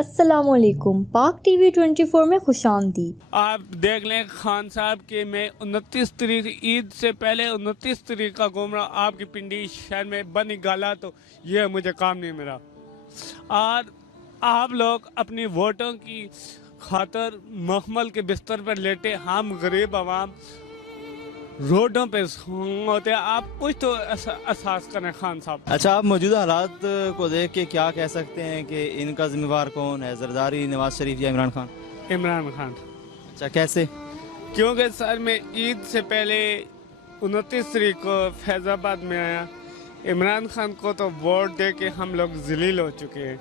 अस्सलामुअलैकुम। पाक टीवी 24 में खुशामदीद। आप देख लें खान साहब कि मैं 29 तारीख ईद से पहले 29 तारीख का घूम रहा हूँ आपकी पिंडी शहर में बन निकाला, तो ये मुझे काम नहीं मिला। और आप लोग अपनी वोटों की खातर मखमल के बिस्तर पर लेटे हम गरीब आवाम रोडों पे होते, आप कुछ तो एहसास करें खान साहब। अच्छा, आप मौजूदा हालात को देख के क्या कह सकते हैं कि इनका जिम्मेवार कौन है, जरदारी, नवाज शरीफ या इमरान खान? इमरान खान। अच्छा, कैसे? क्योंकि सर मैं ईद से पहले 29 तारीख को फैज़ाबाद में आया। इमरान खान को तो वोट दे के हम लोग जलील हो चुके हैं।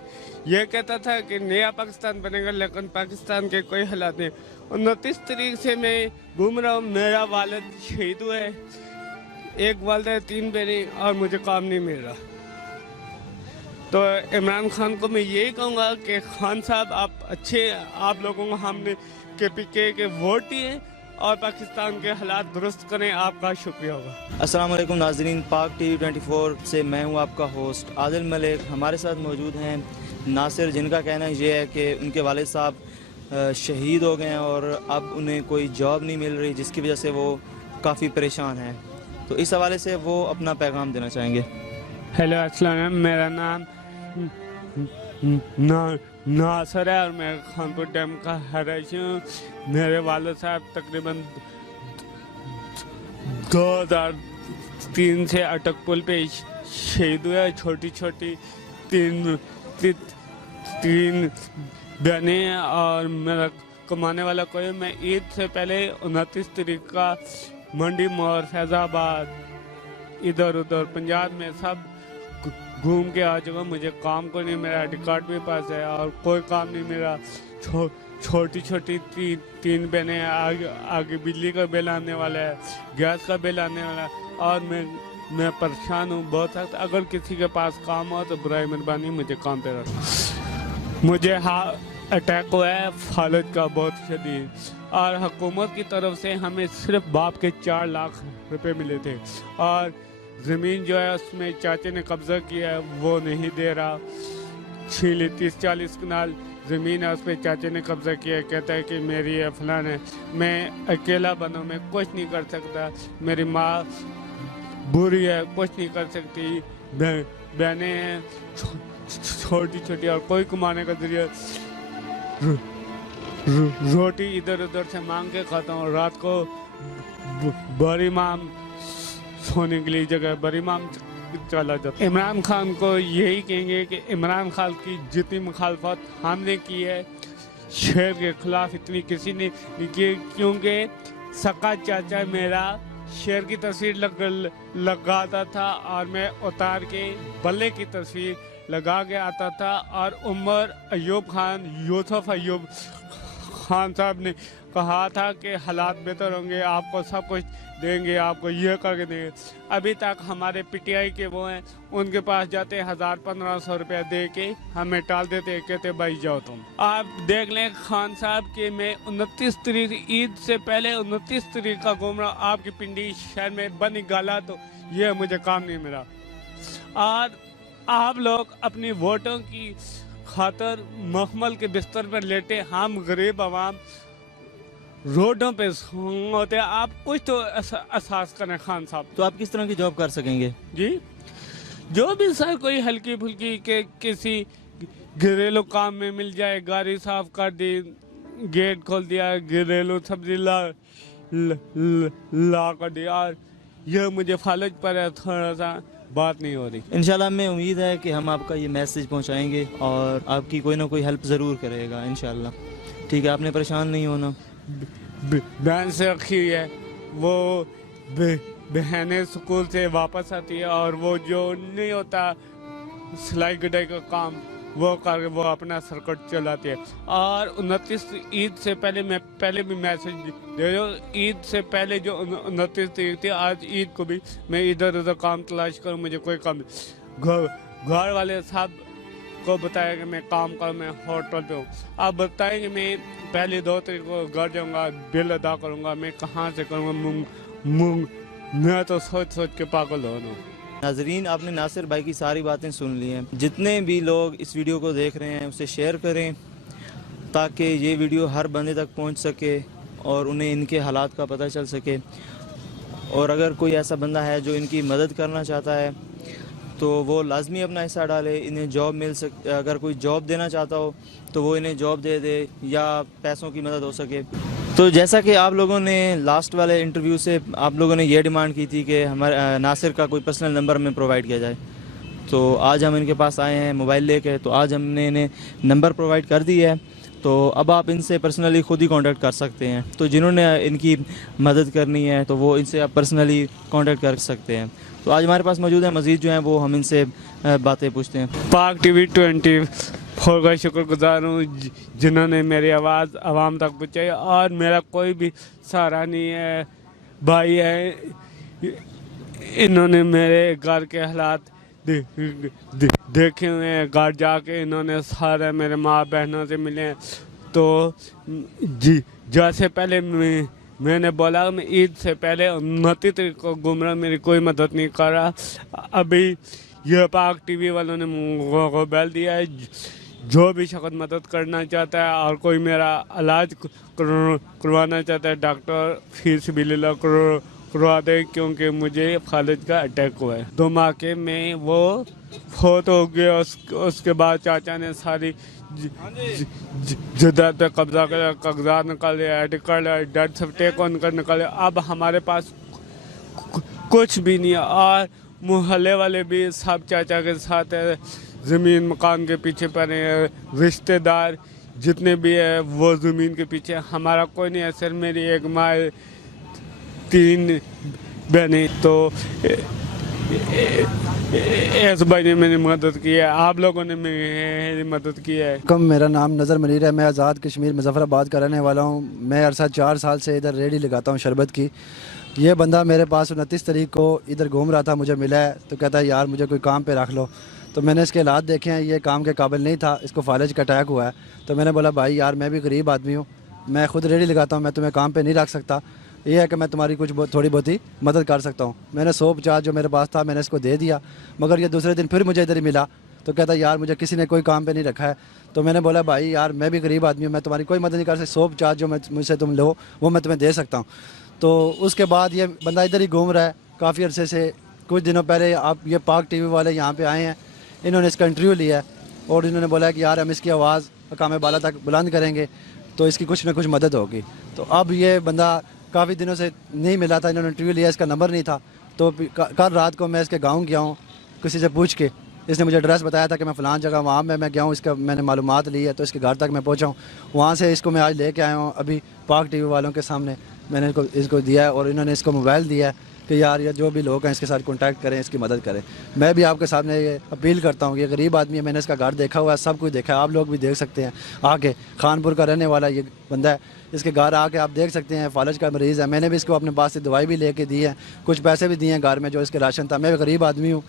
ये कहता था कि नया पाकिस्तान बनेगा, लेकिन पाकिस्तान के कोई हालात नहीं। 29 तारीख से मैं घूम रहा हूँ, मेरा वालिद शहीद हुआ है, एक वालिद 3 बहनें, और मुझे काम नहीं मिल रहा। तो इमरान खान को मैं यही कहूँगा कि खान साहब आप अच्छे, आप लोगों को हमने KPK के वोट दिए और पाकिस्तान के हालात दुरुस्त करें, आपका शुक्रिया होगा। अस्सलाम वालेकुम नाजरीन, पाक टीवी 24 से मैं हूं आपका होस्ट आदिल मलिक। हमारे साथ मौजूद हैं नासिर, जिनका कहना ये है कि उनके वालिद साहब शहीद हो गए हैं और अब उन्हें कोई जॉब नहीं मिल रही, जिसकी वजह से वो काफ़ी परेशान हैं। तो इस हवाले से वो अपना पैगाम देना चाहेंगे। हेलो, अस्सलाम, मेरा नाम नासर है और मैं खानपुर डैम का हरश हूँ। मेरे वालिद साहब तकरीबन 2003 से अटक पुल पे शहीद हुए। छोटी छोटी तीन बहनें और मेरा कमाने वाला कोई। मैं ईद से पहले 29 तारीख का मंडी मोर, फैज़ाबाद, इधर उधर पंजाब में सब घूम के आ चुका। मुझे काम को नहीं, मेरा ID कार्ड भी पास है और कोई काम नहीं मेरा। छोटी छोटी तीन बहनें, आगे बिजली का बिल आने वाला है, गैस का बिल आने वाला है और मैं परेशान हूँ बहुत सख्त। अगर किसी के पास काम हो तो बुराई मेहरबानी मुझे काम पे रखो। मुझे अटैक हुआ है फालज का बहुत शदीद, और हुकूमत की तरफ से हमें सिर्फ बाप के 4 लाख रुपए मिले थे और ज़मीन जो है उसमें चाचे ने कब्जा किया है, वो नहीं दे रहा। 30-40 कनाल ज़मीन है, उस पर चाचे ने कब्जा किया है, कहता है कि मेरी है, फलान है। मैं अकेला बना, मैं कुछ नहीं कर सकता। मेरी माँ बुरी है, कुछ नहीं कर सकती। बहनें हैं छोटी छोटी और कोई कमाने का जरिया रोटी इधर उधर से मांग के खाता हूँ। रात को बड़ी माम सोने के लिए जगह बड़ी माम चला जाता। इमरान खान को यही कहेंगे कि इमरान खान की जितनी मुखालफत हमने की है शेर के खिलाफ, इतनी किसी ने नहीं की, क्योंकि सका चाचा मेरा शेर की तस्वीर लगाता था और मैं उतार के बल्ले की तस्वीर लगा के आता था। और उमर अयूब खान, यूसुफ अयूब खान साहब ने कहा था कि हालात बेहतर होंगे, आपको सब कुछ देंगे, आपको ये करके देंगे। अभी तक हमारे PTI के वो हैं, उनके पास जाते 1000-1500 रुपया दे के हमें टाल देते, कहते भाई जाओ तुम। आप देख लें खान साहब कि मैं 29 तारीख ईद से पहले 29 तारीख का घूम रहा हूँ आपकी पिंडी शहर में बन निकाला, तो ये मुझे काम नहीं मिला। और आप लोग अपनी वोटों की खातर मखमल के बिस्तर पर लेटे हम गरीब आवाम रोडों पे होते, आप कुछ तो एहसास करें खान साहब। तो आप किस तरह की जॉब कर सकेंगे? जी, जो भी सर कोई हल्की फुल्की के किसी घरेलू काम में मिल जाए, गाड़ी साफ कर दी, गेट खोल दिया, घरेलू सब्जी ला कर दिया। यह मुझे फालज पर है, थोड़ा सा बात नहीं हो रही। इंशाल्लाह हमें उम्मीद है कि हम आपका ये मैसेज पहुंचाएंगे और आपकी कोई ना कोई हेल्प ज़रूर करेगा इंशाल्लाह। ठीक है, आपने परेशान नहीं होना। बहन से रखी हुई है, वो बहनें स्कूल से वापस आती है और वो जो नहीं होता सिलाई कढ़ाई का काम वो करके वो अपना सर्किट चलाती है। और 29 ईद से पहले मैं पहले भी मैसेज दे रहा हूँ, ईद से पहले जो 29 तारीख थी, आज ईद को भी मैं इधर उधर काम तलाश करूँ, मुझे कोई काम। घर वाले साहब को बताया कि मैं काम कर, मैं होटल पे हूँ। आप बताएं कि मैं पहले 2 तारीख को घर जाऊँगा, बिल अदा करूँगा, मैं कहाँ से करूँगा? मैं तो सोच सोच के पागल हो रहा हूँ। नाजरीन, आपने नासिर भाई की सारी बातें सुन ली हैं। जितने भी लोग इस वीडियो को देख रहे हैं उसे शेयर करें ताकि ये वीडियो हर बंदे तक पहुंच सके और उन्हें इनके हालात का पता चल सके। और अगर कोई ऐसा बंदा है जो इनकी मदद करना चाहता है तो वो लाजमी अपना हिस्सा डाले। इन्हें जॉब मिल अगर कोई जॉब देना चाहता हो तो वो इन्हें जॉब दे दे या पैसों की मदद हो सके। तो जैसा कि आप लोगों ने लास्ट वाले इंटरव्यू से आप लोगों ने ये डिमांड की थी कि हमारे नासिर का कोई पर्सनल नंबर हमें प्रोवाइड किया जाए, तो आज हम इनके पास आए हैं मोबाइल लेके। तो आज हमने इन्हें नंबर प्रोवाइड कर दिया है, तो अब आप इनसे पर्सनली ख़ुद ही कांटेक्ट कर सकते हैं। तो जिन्होंने इनकी मदद करनी है तो वो इनसे आप पर्सनली कांटेक्ट कर सकते हैं। तो आज हमारे पास मौजूद है मज़ीद जो हैं वो हम इनसे बातें पूछते हैं। पाक टीवी 24 का शुक्रगुजार हूँ जिन्होंने मेरी आवाज़ आवाम तक पहुँचाई। और मेरा कोई भी सहारा नहीं है, भाई है, इन्होंने मेरे घर के हालात देखे हुए हैं। घर जाके इन्होंने सारे मेरे माँ बहनों से मिले हैं। तो जी जैसे पहले मैंने बोला, मैं ईद से पहले 29 तारीख को गुमराह मेरी कोई मदद नहीं कर रहा। अभी यह पाक टीवी वालों ने मुझको बैल दिया है। जो भी शख्स मदद करना चाहता है और कोई मेरा इलाज करवाना चाहता है, डॉक्टर फीस भी ले करवा दे, क्योंकि मुझे खालिद का अटैक हुआ है। धमाके में वो फोत हो गया। उसके बाद चाचा ने सारी जदाद पे कब्जा कर कागजात निकाले, एडिट कार्ड, डेथ सर्टिफिकेट उनका निकाले। अब हमारे पास कुछ भी नहीं है। और मोहल्ले वाले भी सब चाचा के साथ है, ज़मीन मकान के पीछे पड़े हैं, रिश्तेदार जितने भी है वो ज़मीन के पीछे। हमारा कोई नहीं है, सिर्फ मेरी एक माँ, 3 बहनें। तो इस भाई ने मेरी मदद की है, आप लोगों ने मेरी मदद की है। मेरा नाम नज़र मनीर है। मैं आज़ाद कश्मीर मुजफ्फराबाद का रहने वाला हूँ। मैं अरसा 4 साल से इधर रेडी लगाता हूँ शरबत की। ये बंदा मेरे पास 29 तारीख को इधर घूम रहा था, मुझे मिला है तो कहता है यार मुझे कोई काम पे रख लो। तो मैंने इसके हालात देखे हैं, ये काम के काबिल नहीं था, इसको फालज का अटैक हुआ है। तो मैंने बोला भाई यार मैं भी गरीब आदमी हूँ, मैं खुद रेडी लगाता हूँ, मैं तुम्हें काम पे नहीं रख सकता। ये है कि मैं तुम्हारी कुछ थोड़ी बहुत ही मदद कर सकता हूँ। मैंने 150 जो मेरे पास था मैंने इसको दे दिया। मगर ये दूसरे दिन फिर मुझे इधर ही मिला तो कहता यार मुझे किसी ने कोई काम पे नहीं रखा है। तो मैंने बोला भाई यार मैं भी गरीब आदमी हूँ, मैं तुम्हारी कोई मदद नहीं कर सकता, 150 जो मुझसे तुम लो वो मैं तुम्हें दे सकता हूँ। तो उसके बाद ये बंदा इधर ही घूम रहा है काफ़ी अरसे से। कुछ दिनों पहले आप ये पाक टीवी वाले यहाँ पे आए हैं, इन्होंने इसका इंटरव्यू लिया है और इन्होंने बोला कि यार हम इसकी आवाज़ मकाम बाला तक बुलंद करेंगे तो इसकी कुछ ना कुछ मदद होगी। तो अब ये बंदा काफ़ी दिनों से नहीं मिला था, इन्होंने इंटरव्यू लिया, इसका नंबर नहीं था। तो कल रात को मैं इसके गाँव गया हूँ, किसी से पूछ के इसने मुझे एड्रेस बताया था कि मैं फ़लान जगह वहाँ मैं गया हूँ, इसका मैंने मालूमात ली है। तो इसके घर तक मैं पहुँचा हूँ, वहाँ से इसको मैं आज लेके आया हूँ। अभी पाक टीवी वालों के सामने मैंने इसको दिया है और इन्होंने इसको मोबाइल दिया है कि यार ये जो भी लोग हैं इसके साथ कांटेक्ट करें, इसकी मदद करें। मैं भी आपके सामने ये अपील करता हूँ, ये गरीब आदमी है, मैंने इसका घर देखा हुआ है, सब कुछ देखा है, आप लोग भी देख सकते हैं आके। खानपुर का रहने वाला ये बंदा है, इसके घर आके आप देख सकते हैं, फालज का मरीज़ है। मैंने भी इसको अपने पास से दवाई भी लेके दी है, कुछ पैसे भी दिए हैं घर में जो इसके राशन था। मैं भी गरीब आदमी हूँ,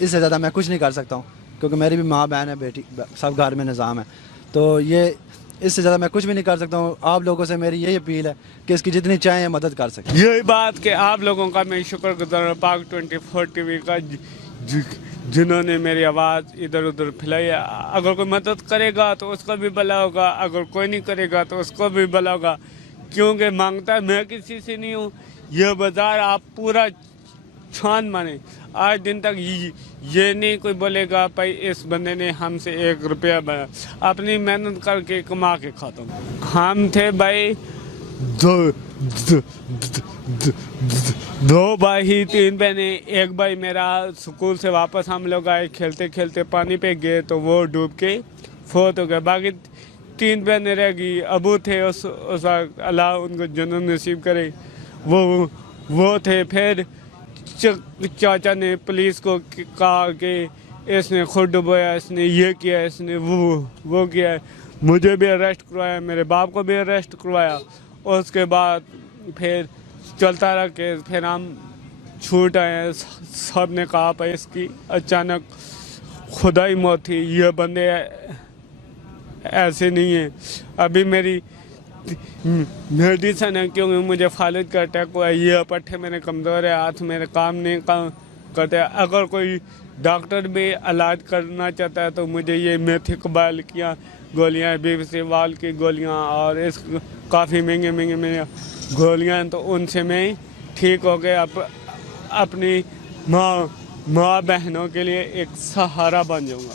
इससे ज़्यादा मैं कुछ नहीं कर सकता हूँ क्योंकि मेरी भी माँ बहन है, बेटी, सब घर में निज़ाम है। तो ये इससे ज़्यादा मैं कुछ भी नहीं कर सकता हूँ। आप लोगों से मेरी यही अपील है कि इसकी जितनी चाहें मदद कर सकें। यही बात कि आप लोगों का मैं शुक्रगुजार हूँ पाक 24 टीवी का, जिन्होंने मेरी आवाज़ इधर उधर फैलाई है। अगर कोई मदद करेगा तो उसको भी भला होगा, अगर कोई नहीं करेगा तो उसको भी भला होगा, क्योंकि मांगता मैं किसी से नहीं हूँ। यह बाज़ार आप पूरा छान माने, आज दिन तक ये नहीं कोई बोलेगा भाई इस बंदे ने हमसे 1 रुपया बना, अपनी मेहनत करके कमा के खाता हूँ। हम थे भाई दो भाई 3 बहने। एक भाई मेरा स्कूल से वापस हम लोग आए, खेलते खेलते पानी पे गए तो वो डूब के फोत हो गया। बाकी 3 बहनें रह गई। अबू थे, उस अल्लाह उनको जन्नत नसीब करे, वो थे। फिर चाचा ने पुलिस को कहा कि इसने खुद डुबोया, इसने ये किया, इसने वो किया। मुझे भी अरेस्ट करवाया, मेरे बाप को भी अरेस्ट करवाया। उसके बाद फिर चलता रहा केस, फिर हम छूट आए। सब ने कहा भाई इसकी अचानक खुदाई मौत थी, ये बंदे ऐसे नहीं है। अभी मेरी मेडिसन है क्योंकि मुझे फालिद का अटैक हुआ है, ये पट्टे मेरे कमज़ोर है, हाथ मेरे काम नहीं करते हैं। अगर कोई डॉक्टर भी इलाज करना चाहता है तो मुझे ये मेथिकबाल की गोलियाँ, बीवसीवाल की गोलियाँ और इस काफ़ी महंगे गोलियाँ हैं, तो उनसे मैं ठीक हो गया अपनी माँ बहनों के लिए एक सहारा बन जाऊँगा।